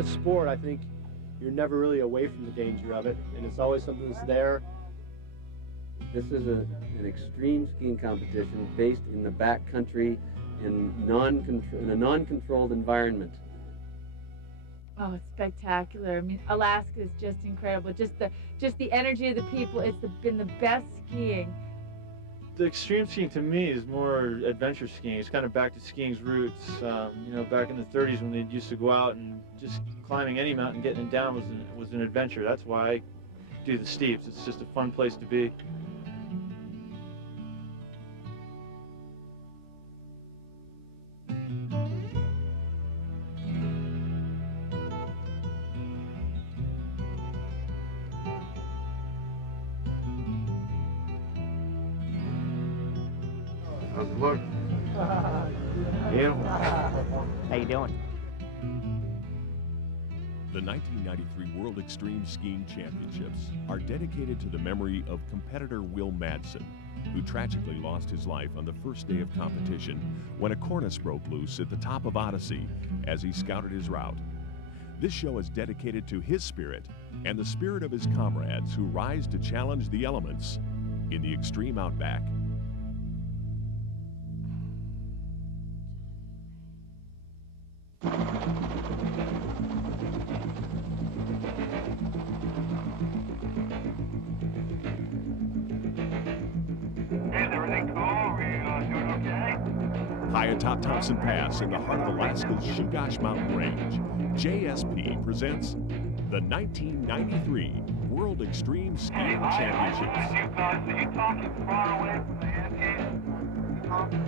a sport, I think you're never really away from the danger of it, and it's always something that's there. This is an extreme skiing competition based in the backcountry in a non-controlled environment. Oh, it's spectacular. I mean, Alaska is just incredible. Just the energy of the people. It's been the best skiing. The extreme skiing to me is more adventure skiing. It's kind of back to skiing's roots. You know, back in the 30s when they used to go out and just climbing any mountain, getting it down was an adventure. That's why I do the steeps. It's just a fun place to be. How's it look? How you doing? The 1993 World Extreme Skiing Championships are dedicated to the memory of competitor Will Madsen, who tragically lost his life on the first day of competition when a cornice broke loose at the top of Odyssey as he scouted his route. This show is dedicated to his spirit and the spirit of his comrades who rise to challenge the elements in the extreme outback. High atop Thompson Pass in the heart of Alaska's Shugash Mountain Range, JSP presents the 1993 World Extreme Skiing Championships.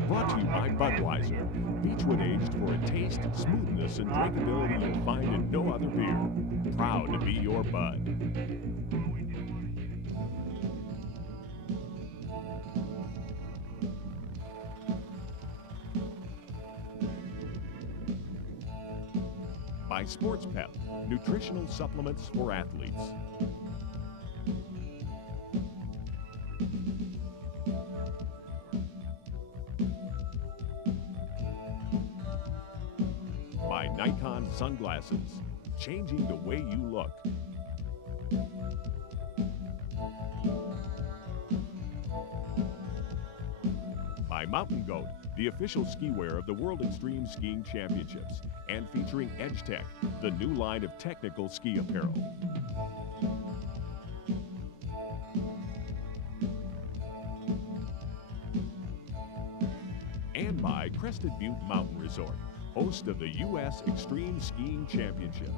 Brought to you by Budweiser, Beechwood aged for a taste, smoothness, and drinkability you'll find in no other beer. Proud to be your Bud. By Sports Pep, nutritional supplements for athletes. By Nikon sunglasses, changing the way you look. By Mountain Goat, the official ski wear of the World Extreme Skiing Championships, and featuring Edge Tech, the new line of technical ski apparel. And by Crested Butte Mountain Resort, host of the U.S. Extreme Skiing Championships.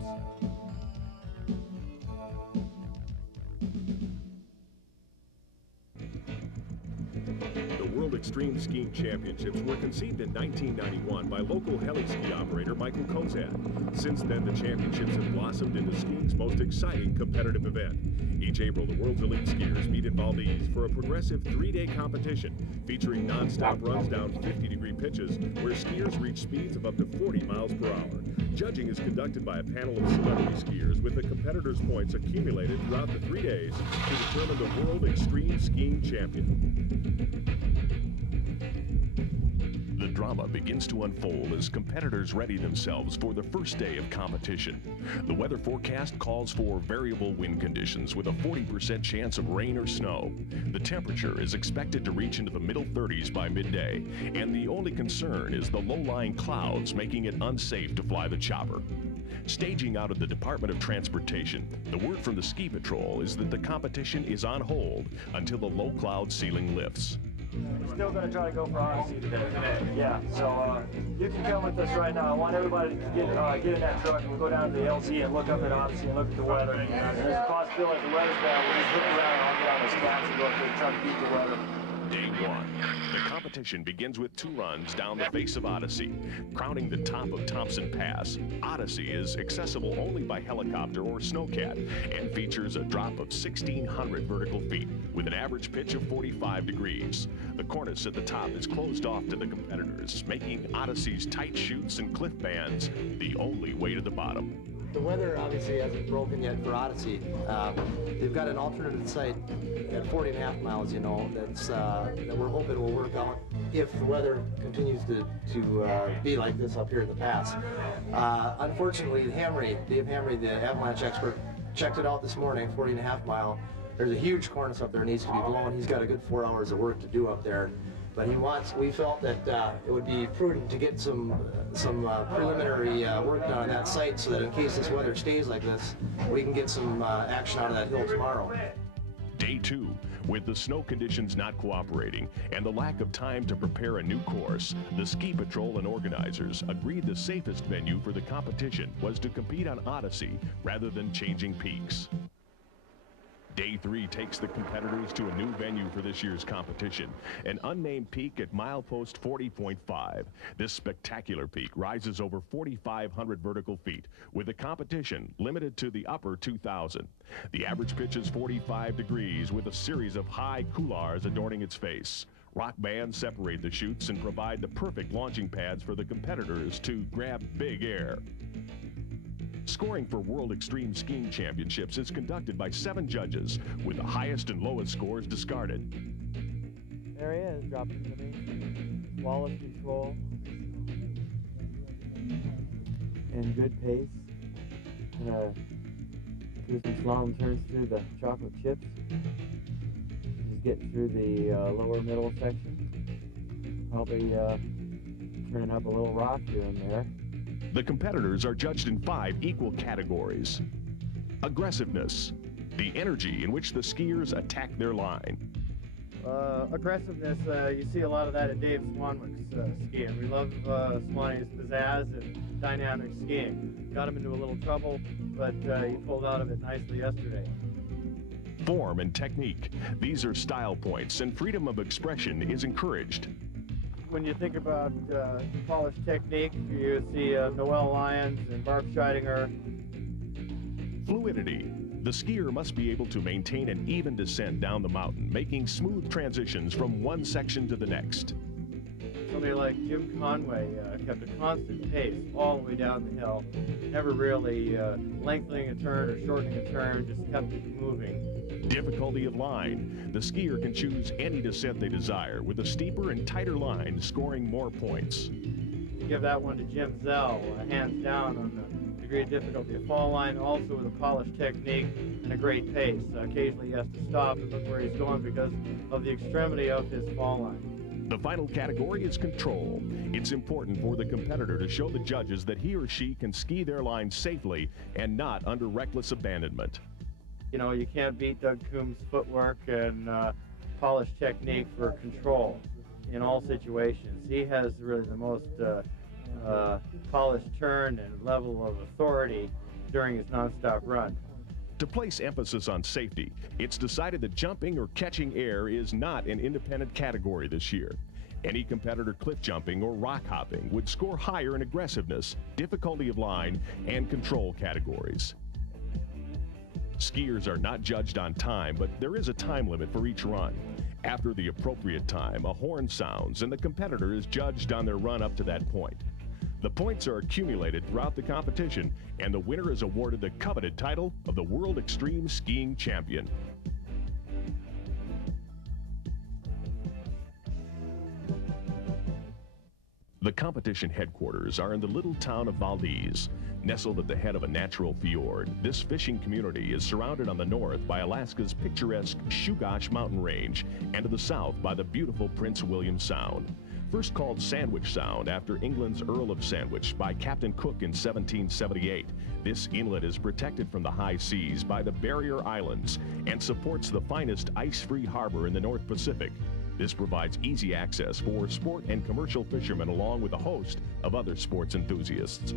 Extreme Skiing Championships were conceived in 1991 by local heli ski operator Michael Kozad. Since then, the championships have blossomed into skiing's most exciting competitive event. Each April, the world's elite skiers meet in Valdez for a progressive 3-day competition featuring non-stop runs down 50-degree pitches where skiers reach speeds of up to 40 miles per hour. Judging is conducted by a panel of celebrity skiers with the competitors' points accumulated throughout the 3 days to determine the World Extreme Skiing Champion. The drama begins to unfold as competitors ready themselves for the first day of competition. The weather forecast calls for variable wind conditions with a 40% chance of rain or snow. The temperature is expected to reach into the middle 30s by midday, and the only concern is the low-lying clouds making it unsafe to fly the chopper. Staging out of the Department of Transportation, the word from the Ski Patrol is that the competition is on hold until the low cloud ceiling lifts. We're still going to try to go for Odyssey today. Yeah, so you can come with us right now. I want everybody to get in that truck and we'll go down to the LZ and look up at Odyssey and look at the weather. There's a possibility if the weather's bad, we'll just look around and I'll get on those cats and go up there and try to beat the weather. Day one. The competition begins with 2 runs down the face of Odyssey. Crowning the top of Thompson Pass, Odyssey is accessible only by helicopter or snowcat and features a drop of 1,600 vertical feet with an average pitch of 45 degrees. The cornice at the top is closed off to the competitors, making Odyssey's tight chutes and cliff bands the only way to the bottom. The weather obviously hasn't broken yet for Odyssey. They've got an alternative site at 40.5 miles, you know, that we're hoping will work out. if the weather continues to be like this up here in the pass. Unfortunately, Dave Hamry, the avalanche expert, checked it out this morning, 40.5 mile. There's a huge cornice up there that needs to be blown. He's got a good 4 hours of work to do up there. But we felt that it would be prudent to get some preliminary work done on that site so that in case this weather stays like this, we can get some action out of that hill tomorrow. Day 2, with the snow conditions not cooperating and the lack of time to prepare a new course, the ski patrol and organizers agreed the safest venue for the competition was to compete on Odyssey rather than changing peaks. Day 3 takes the competitors to a new venue for this year's competition, an unnamed peak at milepost 40.5. This spectacular peak rises over 4,500 vertical feet, with the competition limited to the upper 2,000. The average pitch is 45 degrees, with a series of high couloirs adorning its face. Rock bands separate the chutes and provide the perfect launching pads for the competitors to grab big air. Scoring for World Extreme Skiing Championships is conducted by 7 judges, with the highest and lowest scores discarded. There he is, dropping to me. Flawless control. And good pace. Do some slalom turns through the chocolate chips. Just getting through the lower middle section. Probably turning up a little rock here and there. The competitors are judged in 5 equal categories. Aggressiveness, the energy in which the skiers attack their line. Aggressiveness, you see a lot of that in Dave Swanwick's skiing. We love Swanny's pizzazz and dynamic skiing. Got him into a little trouble, but he pulled out of it nicely yesterday. Form and technique, these are style points, and freedom of expression is encouraged. When you think about polished technique, you see Noel Lyons and Barb Scheidinger. Fluidity. The skier must be able to maintain an even descent down the mountain, making smooth transitions from one section to the next. Somebody like Jim Conway kept a constant pace all the way down the hill, never really lengthening a turn or shortening a turn, just kept it moving. Difficulty of line. The skier can choose any descent they desire, with a steeper and tighter line scoring more points. Give that one to Jim Zell, hands down on the degree of difficulty. A fall line also with a polished technique and a great pace. Occasionally he has to stop and look where he's going because of the extremity of his fall line. The final category is control. It's important for the competitor to show the judges that he or she can ski their line safely and not under reckless abandonment. You know, you can't beat Doug Coombs' footwork and polished technique for control in all situations. He has really the most polished turn and level of authority during his nonstop run. To place emphasis on safety, it's decided that jumping or catching air is not an independent category this year. Any competitor cliff jumping or rock hopping would score higher in aggressiveness, difficulty of line, and control categories. Skiers are not judged on time, but there is a time limit for each run. After the appropriate time, a horn sounds and the competitor is judged on their run up to that point. The points are accumulated throughout the competition, and the winner is awarded the coveted title of the World Extreme Skiing Champion. The competition headquarters are in the little town of Valdez. Nestled at the head of a natural fjord, this fishing community is surrounded on the north by Alaska's picturesque Chugach mountain range and to the south by the beautiful Prince William Sound. First called Sandwich Sound after England's Earl of Sandwich by Captain Cook in 1778, this inlet is protected from the high seas by the Barrier Islands and supports the finest ice-free harbor in the North Pacific. This provides easy access for sport and commercial fishermen along with a host of other sports enthusiasts.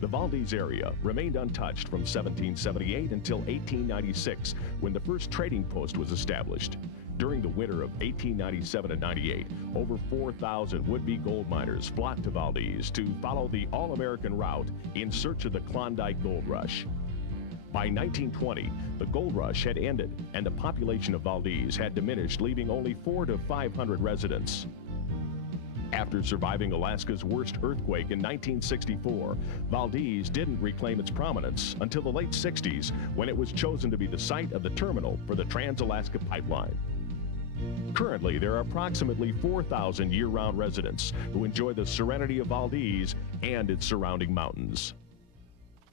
The Valdez area remained untouched from 1778 until 1896, when the first trading post was established. During the winter of 1897 and 98, over 4,000 would-be gold miners flocked to Valdez to follow the all-American route in search of the Klondike Gold Rush. By 1920, the gold rush had ended, and the population of Valdez had diminished, leaving only 400 to 500 residents. After surviving Alaska's worst earthquake in 1964, Valdez didn't reclaim its prominence until the late 60s, when it was chosen to be the site of the terminal for the Trans-Alaska Pipeline. Currently, there are approximately 4,000 year-round residents who enjoy the serenity of Valdez and its surrounding mountains.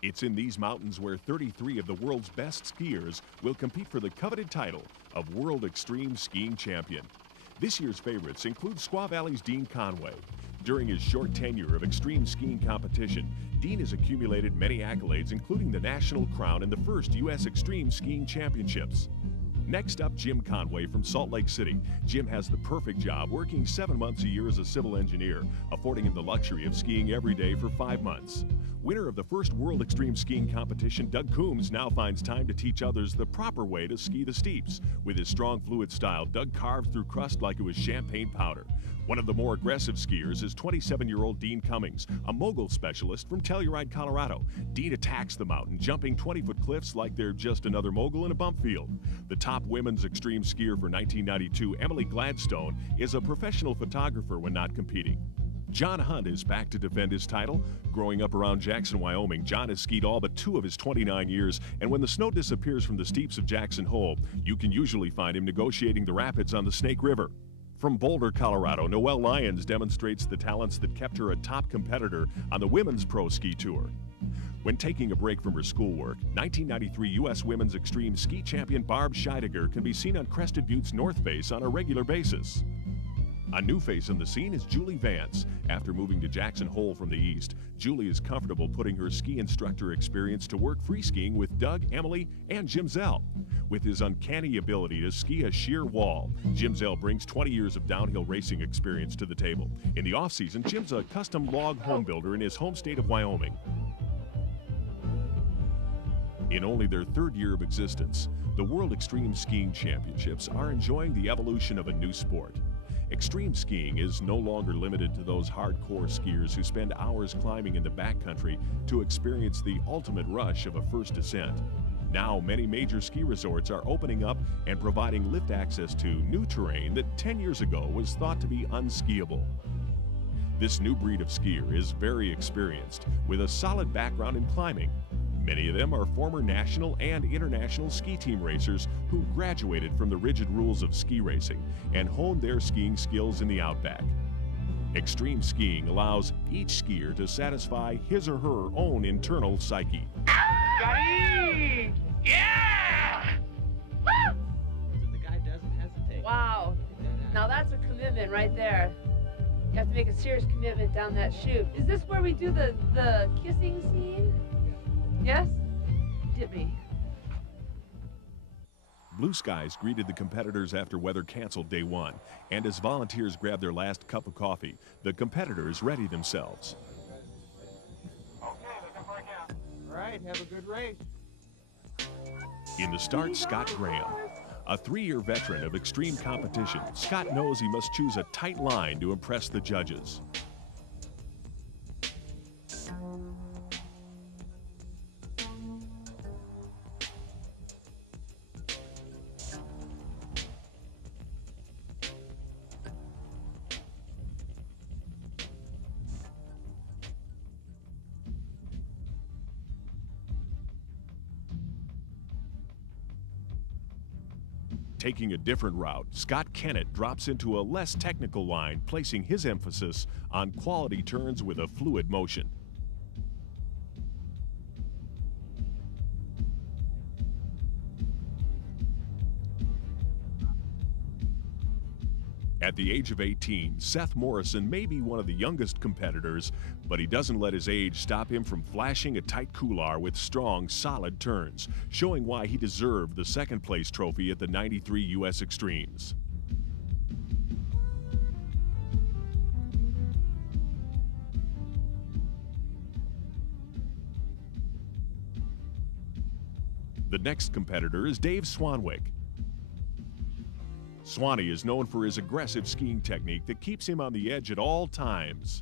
It's in these mountains where 33 of the world's best skiers will compete for the coveted title of World Extreme Skiing Champion. This year's favorites include Squaw Valley's Dean Conway. During his short tenure of extreme skiing competition, Dean has accumulated many accolades, including the national crown in the first U.S. Extreme Skiing Championships. Next up, Jim Conway from Salt Lake City. Jim has the perfect job, working 7 months a year as a civil engineer, affording him the luxury of skiing every day for 5 months. Winner of the first World Extreme Skiing Competition, Doug Coombs now finds time to teach others the proper way to ski the steeps. With his strong, fluid style, Doug carves through crust like it was champagne powder. One of the more aggressive skiers is 27-year-old Dean Cummings, a mogul specialist from Telluride, Colorado. Dean attacks the mountain, jumping 20-foot cliffs like they're just another mogul in a bump field. The top women's extreme skier for 1992, Emily Gladstone, is a professional photographer when not competing. John Hunt is back to defend his title. Growing up around Jackson, Wyoming, John has skied all but 2 of his 29 years, and when the snow disappears from the steeps of Jackson Hole, you can usually find him negotiating the rapids on the Snake River. From Boulder, Colorado, Noelle Lyons demonstrates the talents that kept her a top competitor on the Women's Pro Ski Tour. When taking a break from her schoolwork, 1993 U.S. Women's Extreme Ski Champion Barb Scheidegger can be seen on Crested Butte's north face on a regular basis. A new face on the scene is Julie Vance. After moving to Jackson Hole from the east, Julie is comfortable putting her ski instructor experience to work free skiing with Doug, Emily, and Jim Zell. With his uncanny ability to ski a sheer wall, Jim Zell brings 20 years of downhill racing experience to the table. In the off-season, Jim's a custom log home builder in his home state of Wyoming. In only their 3rd year of existence, the World Extreme Skiing Championships are enjoying the evolution of a new sport. Extreme skiing is no longer limited to those hardcore skiers who spend hours climbing in the backcountry to experience the ultimate rush of a first descent. Now, many major ski resorts are opening up and providing lift access to new terrain that 10 years ago was thought to be unskiable. This new breed of skier is very experienced, with a solid background in climbing. Many of them are former national and international ski team racers who graduated from the rigid rules of ski racing and honed their skiing skills in the outback. Extreme skiing allows each skier to satisfy his or her own internal psyche. Yeah! Woo! The guy doesn't hesitate. Wow. Now that's a commitment right there. You have to make a serious commitment down that chute. Is this where we do the kissing scene? Yes? Dip me. Blue skies greeted the competitors after weather canceled day 1, and as volunteers grabbed their last cup of coffee, the competitors readied themselves. Okay, looking for a count. All right, have a good race. In the start, Scott Graham. A 3-year veteran of extreme competition, Scott knows he must choose a tight line to impress the judges. Taking a different route, Scott Kennett drops into a less technical line, placing his emphasis on quality turns with a fluid motion. At the age of 18, Seth Morrison may be one of the youngest competitors, but he doesn't let his age stop him from flashing a tight couloir with strong, solid turns, showing why he deserved the 2nd place trophy at the '93 U.S. Extremes. The next competitor is Dave Swanwick. Swanee is known for his aggressive skiing technique that keeps him on the edge at all times.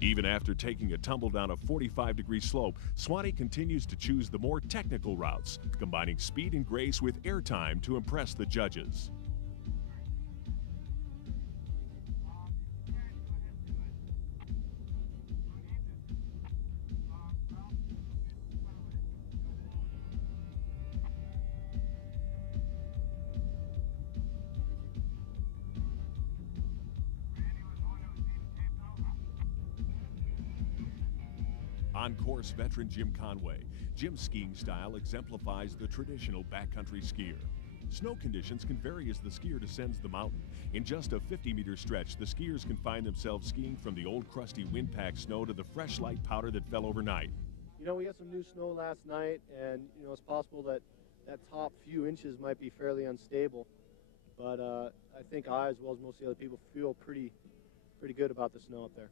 Even after taking a tumble down a 45-degree slope, Swanee continues to choose the more technical routes, combining speed and grace with airtime to impress the judges. On-course veteran Jim Conway. Jim's skiing style exemplifies the traditional backcountry skier. Snow conditions can vary as the skier descends the mountain. In just a 50-meter stretch, the skiers can find themselves skiing from the old crusty wind-packed snow to the fresh light powder that fell overnight. You know, we got some new snow last night, and you know, it's possible that that top few inches might be fairly unstable. But I think I, as well as most of the other people, feel pretty good about the snow up there.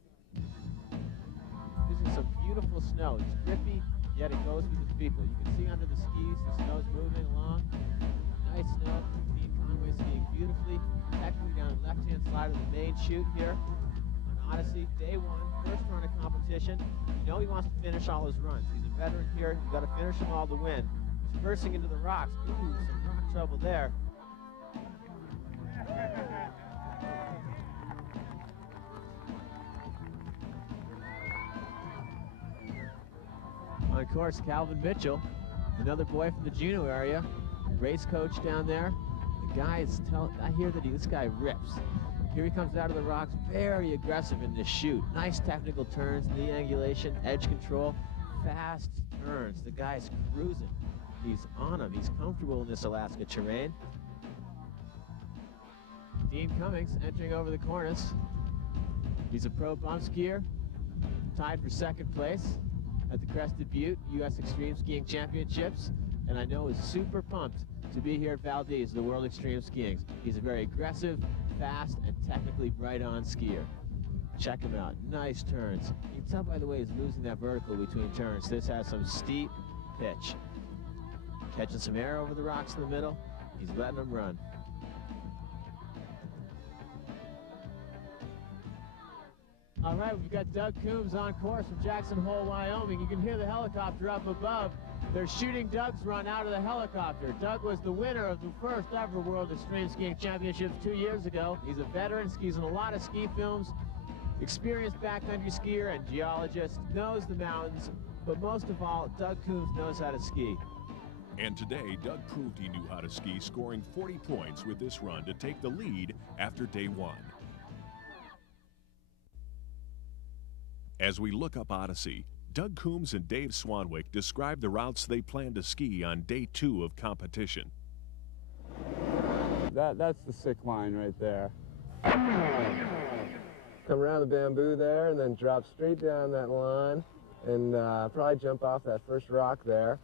This is some beautiful snow. It's drippy, yet it goes with the people. You can see under the skis, the snow's moving along. Nice snow. Dean Conway skiing beautifully. Technically down the left-hand side of the main chute here on Odyssey. Day one, first run of competition. You know he wants to finish all his runs. He's a veteran here. You've got to finish them all to win. He's bursting into the rocks. Ooh, some rock trouble there. On course, Calvin Mitchell, another boy from the Juneau area, race coach down there. The guy is I hear that this guy rips. Here he comes out of the rocks, very aggressive in this chute. Nice technical turns, knee angulation, edge control, fast turns. The guy's cruising. He's on him. He's comfortable in this Alaska terrain. Dean Cummings entering over the cornice. He's a pro bump skier, tied for second place at the Crested Butte U.S. Extreme Skiing Championships, and I know is super pumped to be here at Valdez, the World Extreme Skiing. He's a very aggressive, fast, and technically right-on skier. Check him out. Nice turns. You can tell, by the way, he's losing that vertical between turns. This has some steep pitch. Catching some air over the rocks in the middle. He's letting them run. All right, we've got Doug Coombs on course from Jackson Hole, Wyoming. You can hear the helicopter up above. They're shooting Doug's run out of the helicopter. Doug was the winner of the first ever World Extreme Skiing Championships 2 years ago. He's a veteran, skis in a lot of ski films, experienced backcountry skier and geologist, knows the mountains, but most of all, Doug Coombs knows how to ski. And today, Doug proved he knew how to ski, scoring 40 points with this run to take the lead after day one. As we look up Odyssey, Doug Coombs and Dave Swanwick describe the routes they plan to ski on day 2 of competition. That's the sick line right there. Come around the bamboo there and then drop straight down that line and probably jump off that first rock there.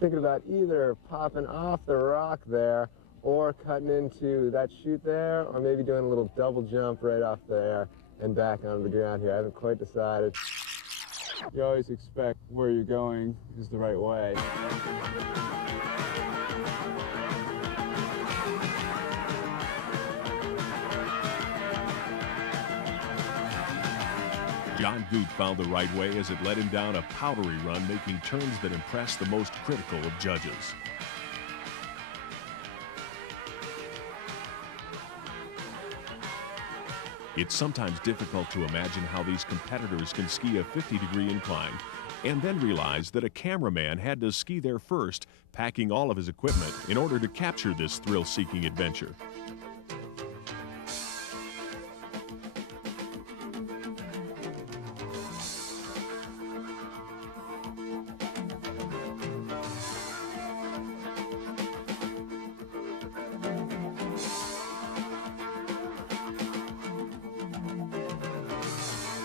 Thinking about either popping off the rock there or cutting into that chute there, or maybe doing a little double jump right off there and back onto the ground here. I haven't quite decided. You always expect where you're going is the right way. John Goot found the right way as it led him down a powdery run, making turns that impressed the most critical of judges. It's sometimes difficult to imagine how these competitors can ski a 50-degree incline and then realize that a cameraman had to ski there first, packing all of his equipment in order to capture this thrill-seeking adventure.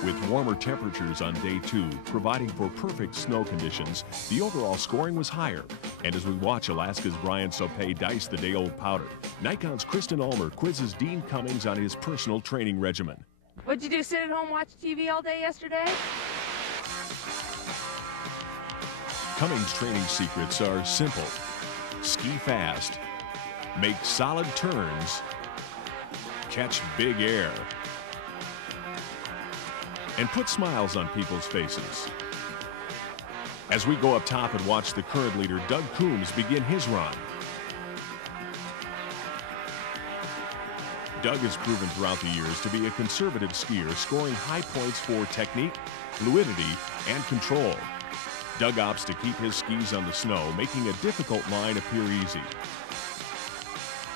With warmer temperatures on day 2 providing for perfect snow conditions, the overall scoring was higher. And as we watch Alaska's Brian Sope dice the day-old powder, Nikon's Kristen Ulmer quizzes Dean Cummings on his personal training regimen. What'd you do, sit at home, watch TV all day yesterday? Cummings' training secrets are simple. Ski fast, make solid turns, catch big air, and put smiles on people's faces. As we go up top and watch the current leader, Doug Coombs, begin his run. Doug has proven throughout the years to be a conservative skier, scoring high points for technique, fluidity, and control. Doug opts to keep his skis on the snow, making a difficult line appear easy.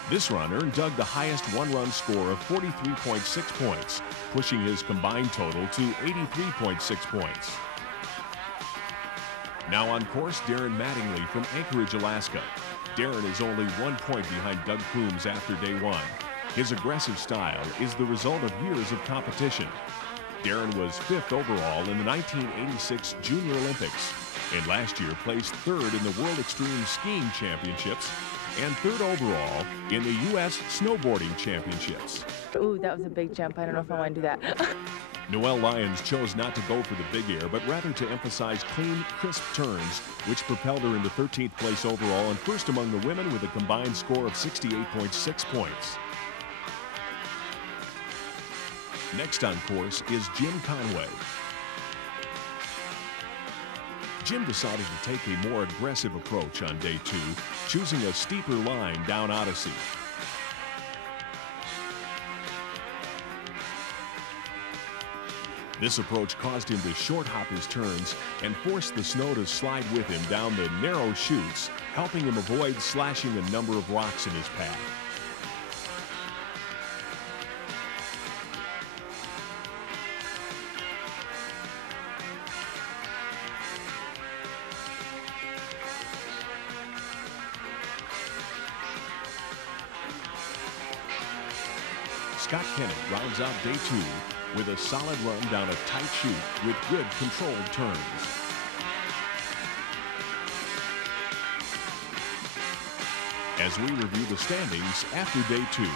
This run earned Doug the highest one-run score of 43.6 points, pushing his combined total to 83.6 points. Now on course, Darren Mattingly from Anchorage, Alaska. Darren is only 1 point behind Doug Coombs after day one. His aggressive style is the result of years of competition. Darren was 5th overall in the 1986 Junior Olympics, and last year placed 3rd in the World Extreme Skiing Championships and 3rd overall in the U.S. Snowboarding Championships. Ooh, that was a big jump. I don't know if I want to do that. Noelle Lyons chose not to go for the big air, but rather to emphasize clean, crisp turns, which propelled her into 13th place overall and first among the women with a combined score of 68.6 points. Next on course is Jim Conway. Jim decided to take a more aggressive approach on day 2, choosing a steeper line down Odyssey. This approach caused him to short hop his turns and forced the snow to slide with him down the narrow chutes, helping him avoid slashing a number of rocks in his path. Scott Kennett rounds out day 2 with a solid run down a tight chute with good controlled turns. As we review the standings after day 2.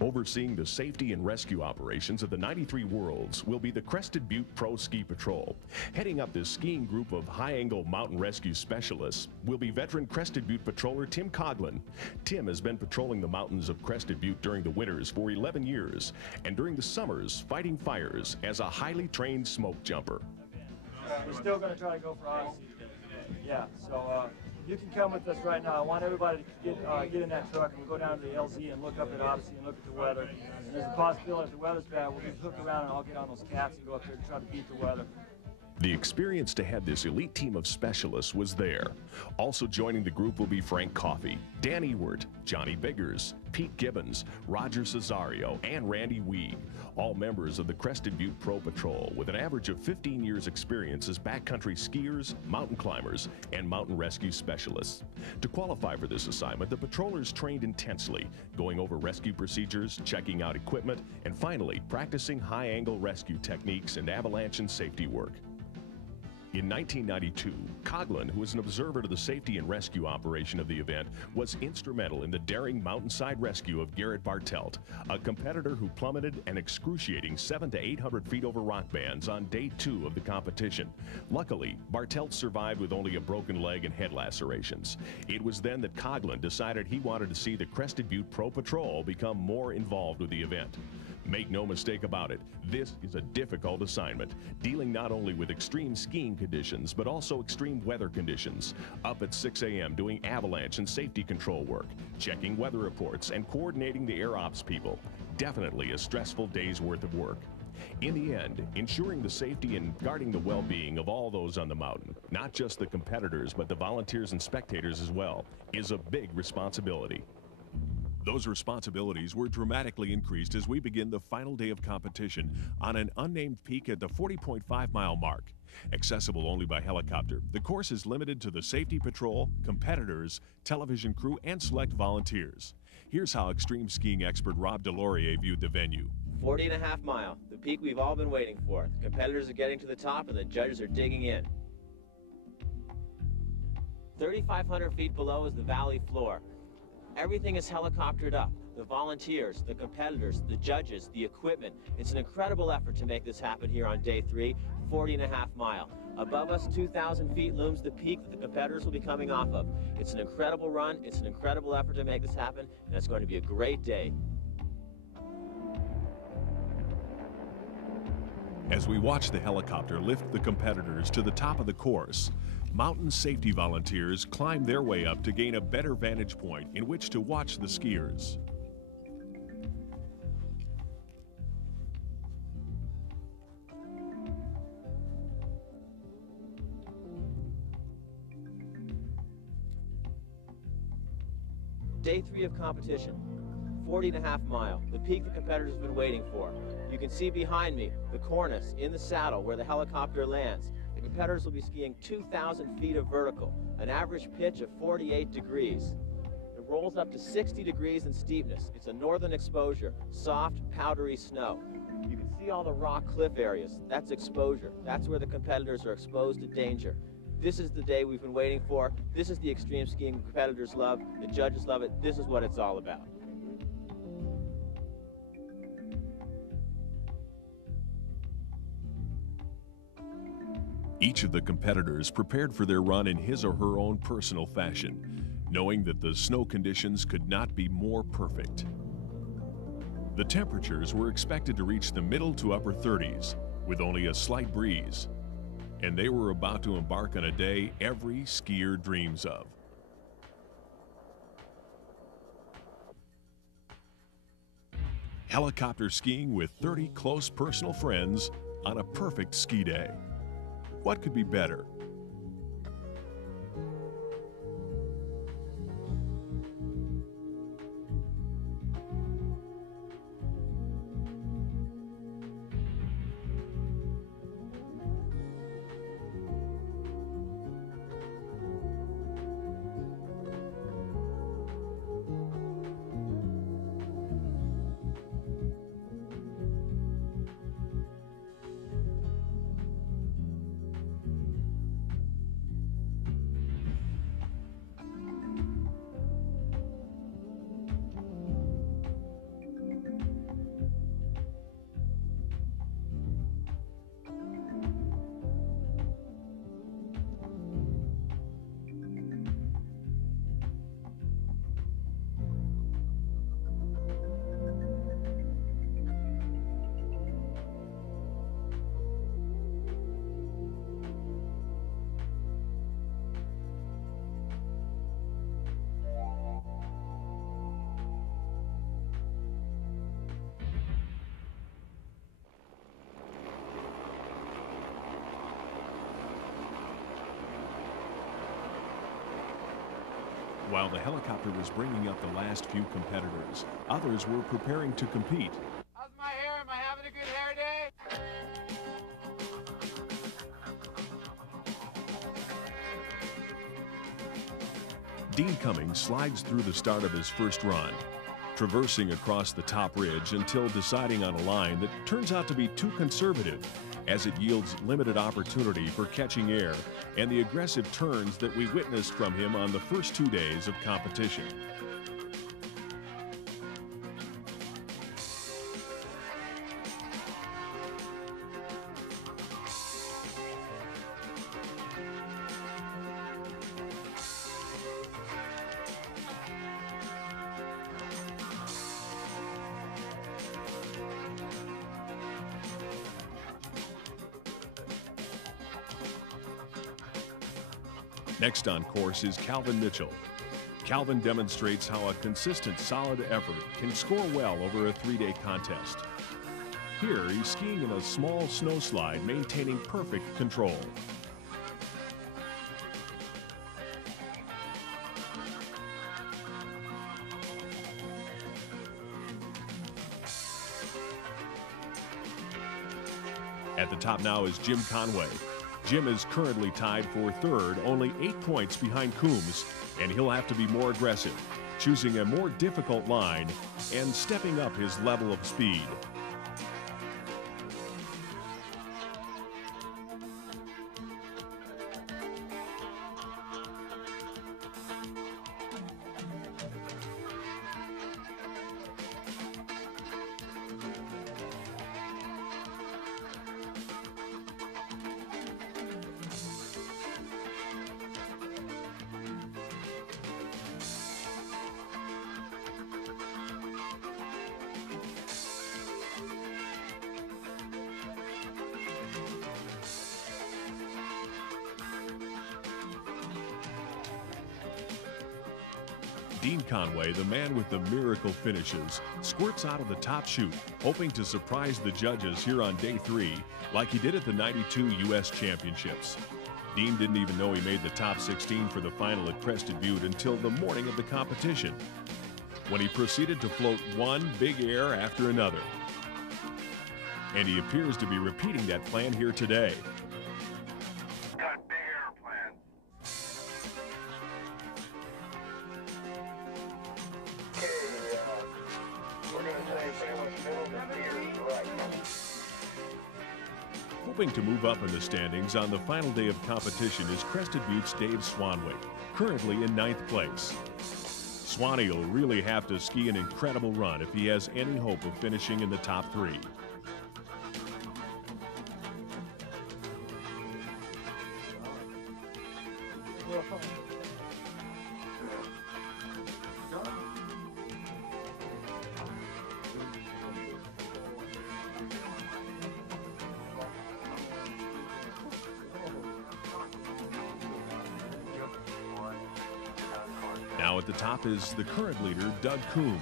Overseeing the safety and rescue operations of the 93 Worlds will be the Crested Butte Pro Ski Patrol. Heading up this skiing group of high-angle mountain rescue specialists will be veteran Crested Butte patroller Tim Coughlin. Tim has been patrolling the mountains of Crested Butte during the winters for 11 years and during the summers fighting fires as a highly trained smoke jumper. We're still going to try to go for Odyssey. Yeah, so you can come with us right now. I want everybody to get in that truck and we'll go down to the LZ and look up at Odyssey and look at the weather. And there's a possibility if the weather's bad, we'll just hook around and I'll get on those cats and go up there to try to beat the weather. The experience to head this elite team of specialists was there. Also joining the group will be Frank Coffey, Dan Ewert, Johnny Biggers, Pete Gibbons, Roger Cesario, and Randy Weig, all members of the Crested Butte Pro Patrol with an average of 15 years experience as backcountry skiers, mountain climbers, and mountain rescue specialists. To qualify for this assignment, the patrollers trained intensely, going over rescue procedures, checking out equipment, and finally practicing high-angle rescue techniques and avalanche and safety work. In 1992, Coughlin, who was an observer to the safety and rescue operation of the event, was instrumental in the daring mountainside rescue of Garrett Bartelt, a competitor who plummeted an excruciating 700 to 800 feet over rock bands on day 2 of the competition. Luckily, Bartelt survived with only a broken leg and head lacerations. It was then that Coughlin decided he wanted to see the Crested Butte Pro Patrol become more involved with the event. Make no mistake about it, this is a difficult assignment, dealing not only with extreme skiing conditions, but also extreme weather conditions. Up at 6 a.m. doing avalanche and safety control work, checking weather reports, and coordinating the air ops people. Definitely a stressful day's worth of work. In the end, ensuring the safety and guarding the well-being of all those on the mountain, not just the competitors, but the volunteers and spectators as well, is a big responsibility. Those responsibilities were dramatically increased as we begin the final day of competition on an unnamed peak at the 40.5-mile mark. Accessible only by helicopter, the course is limited to the safety patrol, competitors, television crew, and select volunteers. Here's how extreme skiing expert Rob Delorier viewed the venue. 40.5 mile, the peak we've all been waiting for. The competitors are getting to the top and the judges are digging in. 3,500 feet below is the valley floor. Everything is helicoptered up. The volunteers, the competitors, the judges, the equipment. It's an incredible effort to make this happen here on day 3, 40.5 mile. Above us, 2,000 feet looms the peak that the competitors will be coming off of. It's an incredible run. It's an incredible effort to make this happen, and it's going to be a great day. As we watch the helicopter lift the competitors to the top of the course, mountain safety volunteers climb their way up to gain a better vantage point in which to watch the skiers. Day 3 of competition, 40.5 mile, the peak the competitors have been waiting for. You can see behind me the cornice in the saddle where the helicopter lands. The competitors will be skiing 2,000 feet of vertical, an average pitch of 48 degrees. It rolls up to 60 degrees in steepness. It's a northern exposure, soft, powdery snow. You can see all the rock cliff areas. That's exposure. That's where the competitors are exposed to danger. This is the day we've been waiting for. This is the extreme skiing competitors love. The judges love it. This is what it's all about. Each of the competitors prepared for their run in his or her own personal fashion, knowing that the snow conditions could not be more perfect. The temperatures were expected to reach the middle to upper 30s, with only a slight breeze, and they were about to embark on a day every skier dreams of. Helicopter skiing with 30 close personal friends on a perfect ski day. What could be better? While the helicopter was bringing up the last few competitors, others were preparing to compete. How's my hair? Am I having a good hair day? Dean Cummings slides through the start of his first run, traversing across the top ridge until deciding on a line that turns out to be too conservative, as it yields limited opportunity for catching air and the aggressive turns that we witnessed from him on the first 2 days of competition. Next on course is Calvin Mitchell. Calvin demonstrates how a consistent, solid effort can score well over a 3-day contest. Here, he's skiing in a small snow slide, maintaining perfect control. At the top now is Jim Conway. Jim is currently tied for third, only 8 points behind Coombs, and he'll have to be more aggressive, choosing a more difficult line and stepping up his level of speed. Dean Conway, the man with the miracle finishes, squirts out of the top chute, hoping to surprise the judges here on day 3 like he did at the '92 U.S. Championships. Dean didn't even know he made the top 16 for the final at Crested Butte until the morning of the competition, when he proceeded to float one big air after another. And he appears to be repeating that plan here today. Hoping to move up in the standings on the final day of competition is Crested Butte's Dave Swanwick, currently in 9th place. Swanee will really have to ski an incredible run if he has any hope of finishing in the top 3. Now at the top is the current leader, Doug Coombs.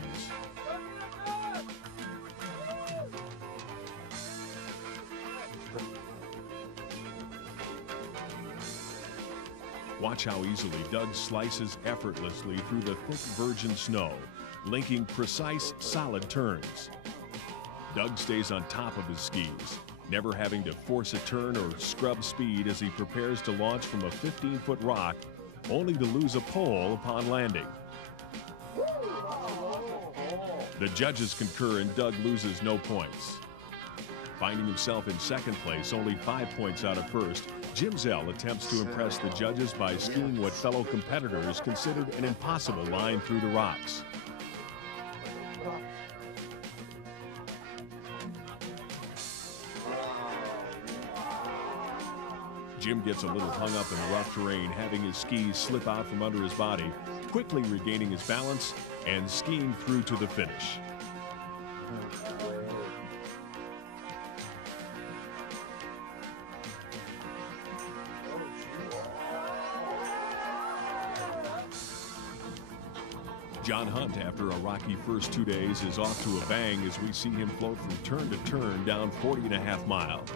Watch how easily Doug slices effortlessly through the thick virgin snow, linking precise, solid turns. Doug stays on top of his skis, never having to force a turn or scrub speed as he prepares to launch from a 15-foot rock, only to lose a pole upon landing. The judges concur and Doug loses no points. Finding himself in 2nd place, only 5 points out of 1st, Jim Zell attempts to impress the judges by skiing what fellow competitors considered an impossible line through the rocks. Jim gets a little hung up in the rough terrain, having his skis slip out from under his body, quickly regaining his balance and skiing through to the finish. John Hunt, after a rocky first 2 days, is off to a bang as we see him float from turn to turn down 40.5 miles.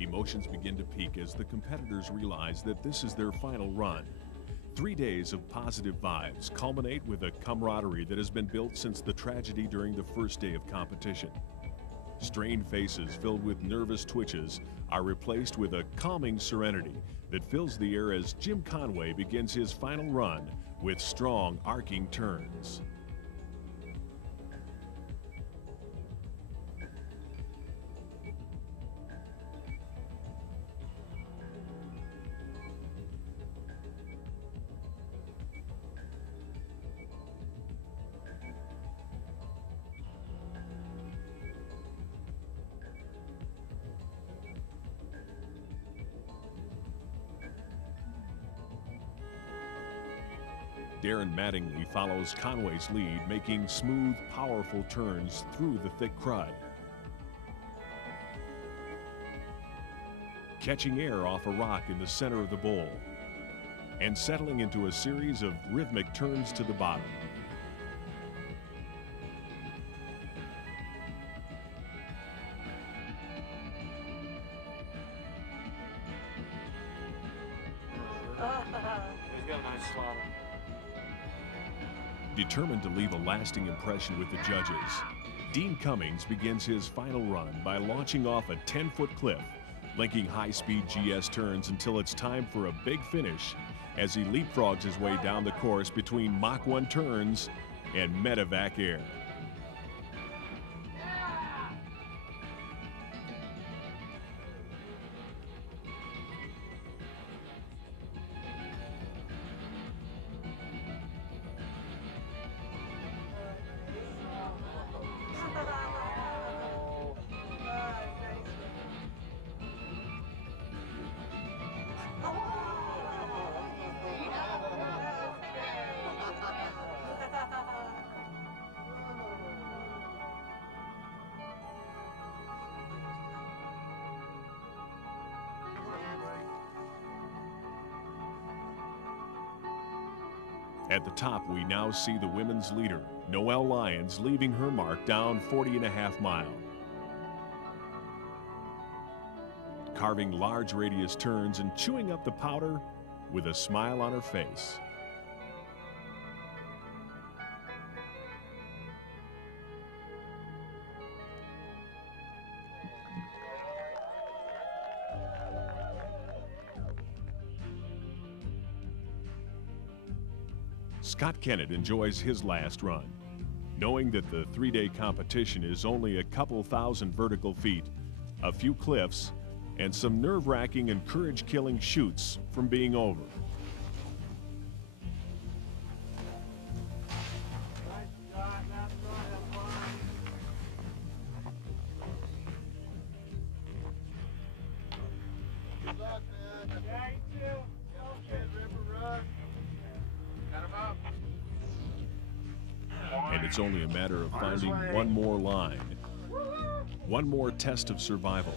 Emotions begin to peak as the competitors realize that this is their final run. 3 days of positive vibes culminate with a camaraderie that has been built since the tragedy during the first day of competition. Strained faces filled with nervous twitches are replaced with a calming serenity that fills the air as Jim Conway begins his final run with strong arcing turns. Darren Mattingly follows Conway's lead, making smooth, powerful turns through the thick crud. Catching air off a rock in the center of the bowl, and settling into a series of rhythmic turns to the bottom. He's got a nice slaughter. Determined to leave a lasting impression with the judges, Dean Cummings begins his final run by launching off a 10-foot cliff, linking high-speed GS turns until it's time for a big finish as he leapfrogs his way down the course between Mach 1 turns and medevac air. At the top, we now see the women's leader, Noelle Lyons, leaving her mark down 40.5 miles. Carving large radius turns and chewing up the powder with a smile on her face. Scott Kennett enjoys his last run, knowing that the 3-day competition is only a couple thousand vertical feet, a few cliffs, and some nerve-wracking and courage-killing chutes from being over. And it's only a matter of finding one more line, one more test of survival,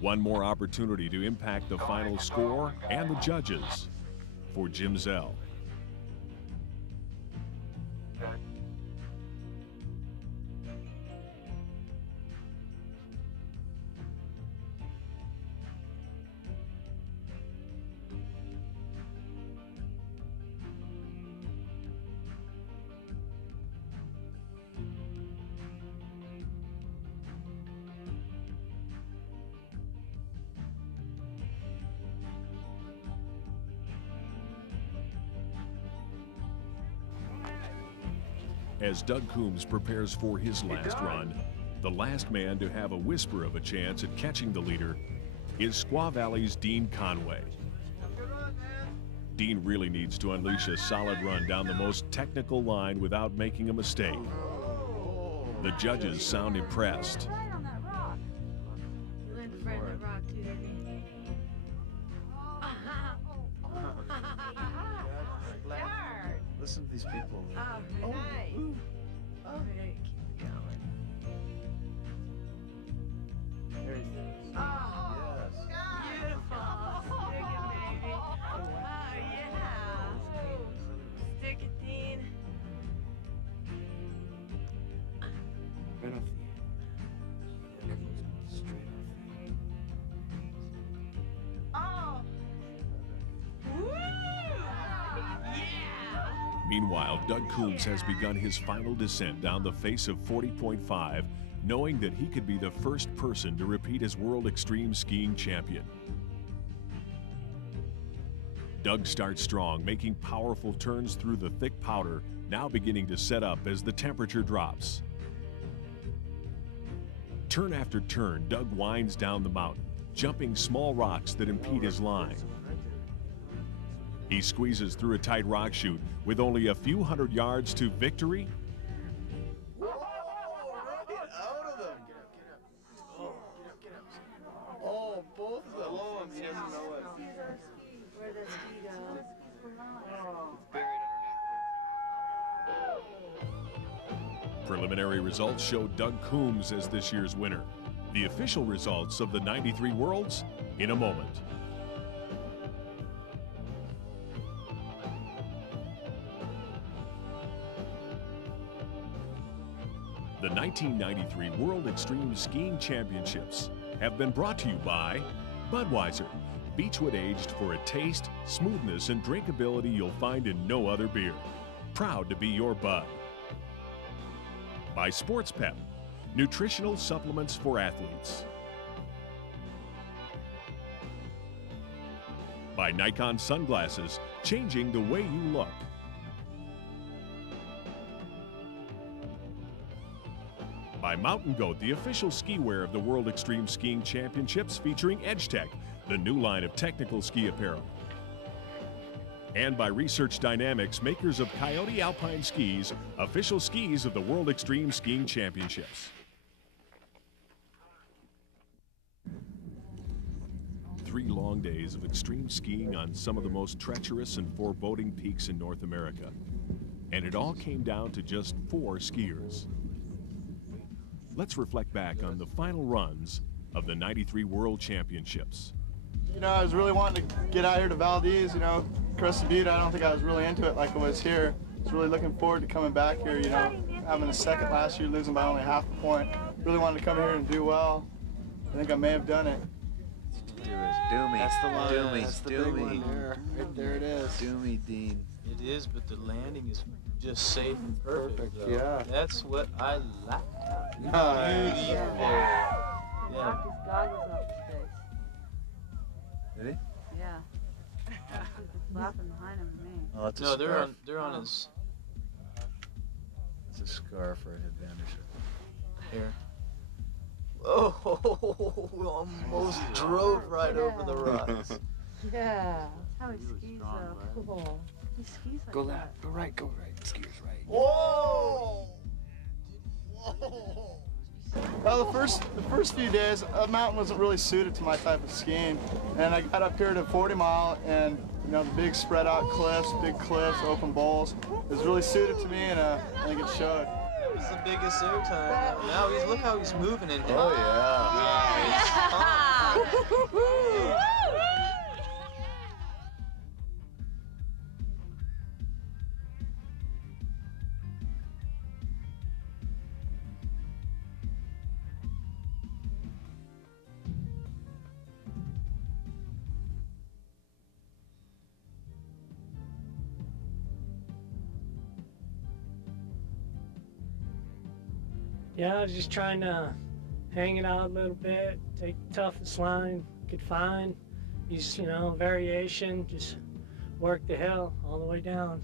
one more opportunity to impact the final score and the judges for Jim Zell. As Doug Coombs prepares for his last run, the last man to have a whisper of a chance at catching the leader is Squaw Valley's Dean Conway. Dean really needs to unleash a solid run down the most technical line without making a mistake. The judges sound impressed. Listen to these people. Oh, nice. Oh, hey, keep going. There he is. Oh, Yes. beautiful. Stick it, baby. Oh, yeah. Stick it, Dean. Right off the end. Straight off Oh. Woo! Yeah. Meanwhile, Doug Coombs has begun his final descent down the face of 40.5, knowing that he could be the first person to repeat as World Extreme Skiing Champion. Doug starts strong, making powerful turns through the thick powder, now beginning to set up as the temperature drops. Turn after turn, Doug winds down the mountain, jumping small rocks that impede his line. He squeezes through a tight rock chute with only a few hundred yards to victory. Whoa, right out of them. Oh, get up. Oh, both of them. He doesn't know it. Where does he go? It's buried underneath. Preliminary results show Doug Coombs as this year's winner. The official results of the 93 Worlds in a moment. The 1993 World Extreme Skiing Championships have been brought to you by Budweiser, Beechwood aged for a taste, smoothness, and drinkability you'll find in no other beer. proud to be your bud. By Sports Pep, nutritional supplements for athletes. By Nikon sunglasses, changing the way you look. By Mountain Goat, the official ski wear of the World Extreme Skiing Championships, featuring EdgeTech, the new line of technical ski apparel. And by Research Dynamics, makers of Coyote Alpine Skis, official skis of the World Extreme Skiing Championships. 3 long days of extreme skiing on some of the most treacherous and foreboding peaks in North America. And it all came down to just 4 skiers. Let's reflect back on the final runs of the '93 World Championships. You know, I was really wanting to get out here to Valdez, you know, across the butte. I don't think I was really into it like I was here. I was really looking forward to coming back here, you know, having a second last year, losing by only half a point. Really wanted to come here and do well. I think I may have done it. Do me. That's the one. Do me. That's the big one there. Right there it is. Do me, Dean. It is, but the landing is just safe and perfect. Yeah. That's what I like. Nice. Beautiful. Knocked Yeah. his goggles off his face. Did he? Yeah. He's flapping behind him to me. Oh, it's a No, scarf. they're on his It's a scarf or a headband or something. hair. Oh, we almost drove right over the rocks. Yeah. That's how he skis though. Cool. He skis like Go that. left, go right, go right. Skiers right. Whoa! Whoa! Well, the first few days, the mountain wasn't really suited to my type of skiing, and I got up here to 40 Mile, and you know the big spread out cliffs, open bowls. It was really suited to me, and I think it showed. That was the biggest airtime. Now look how he's moving in here. Oh yeah! Yeah, I was just trying to hang it out a little bit, take the toughest line could find, use, you know, variation, just work the hill all the way down.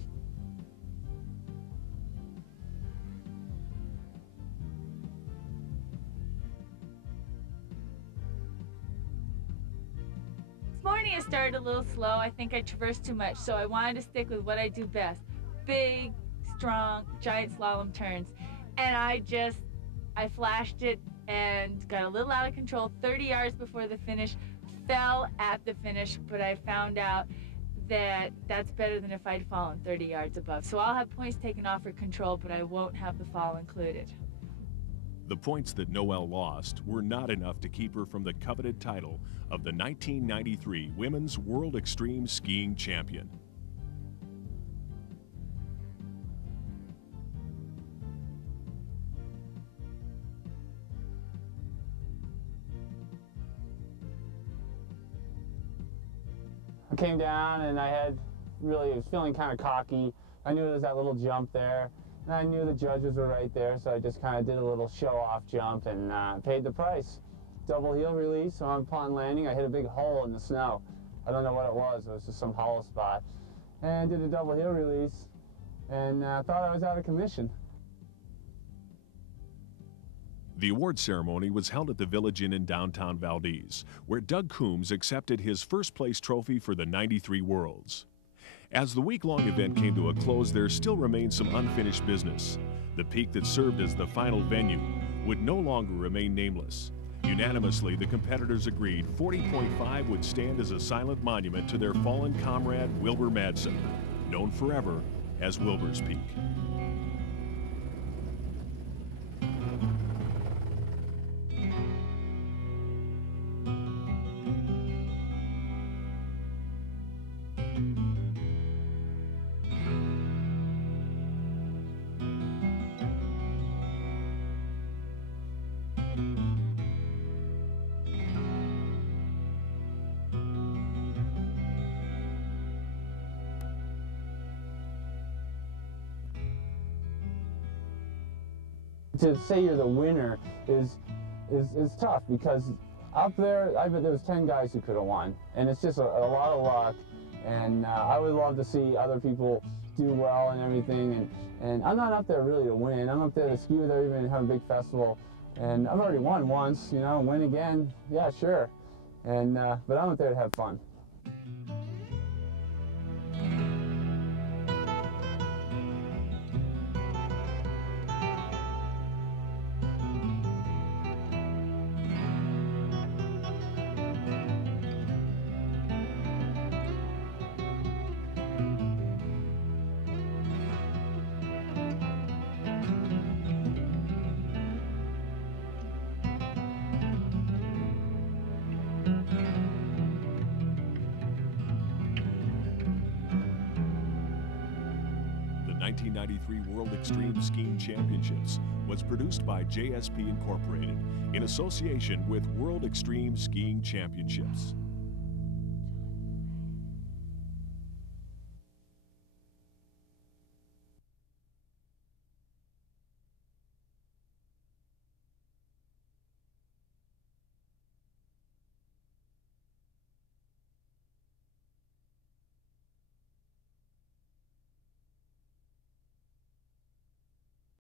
This morning I started a little slow. I think I traversed too much, so I wanted to stick with what I do best. Big, strong, giant slalom turns. And I flashed it and got a little out of control 30 yards before the finish, fell at the finish, but I found out that that's better than if I'd fallen 30 yards above. So I'll have points taken off for control, but I won't have the fall included. The points that Noelle lost were not enough to keep her from the coveted title of the 1993 Women's World Extreme Skiing Champion. I came down and I was feeling kind of cocky. I knew there was that little jump there, and I knew the judges were right there, so I just kind of did a little show-off jump and paid the price. Double heel release, so upon landing, I hit a big hole in the snow. I don't know what it was just some hollow spot. And did a double heel release, and thought I was out of commission. The award ceremony was held at the Village Inn in downtown Valdez, where Doug Coombs accepted his first-place trophy for the '93 Worlds. As the week-long event came to a close, there still remained some unfinished business. The peak that served as the final venue would no longer remain nameless. Unanimously, the competitors agreed 40.5 would stand as a silent monument to their fallen comrade Wilbur Madsen, known forever as Wilbur's Peak. To say you're the winner is tough, because up there, I bet there was 10 guys who could have won, and it's just a lot of luck. And I would love to see other people do well and everything. And I'm not up there really to win. I'm up there to ski with everybody and have a big festival. And I've already won once, you know, win again, yeah, sure. And but I'm up there to have fun. The 1993 World Extreme Skiing Championships was produced by JSP Incorporated in association with World Extreme Skiing Championships.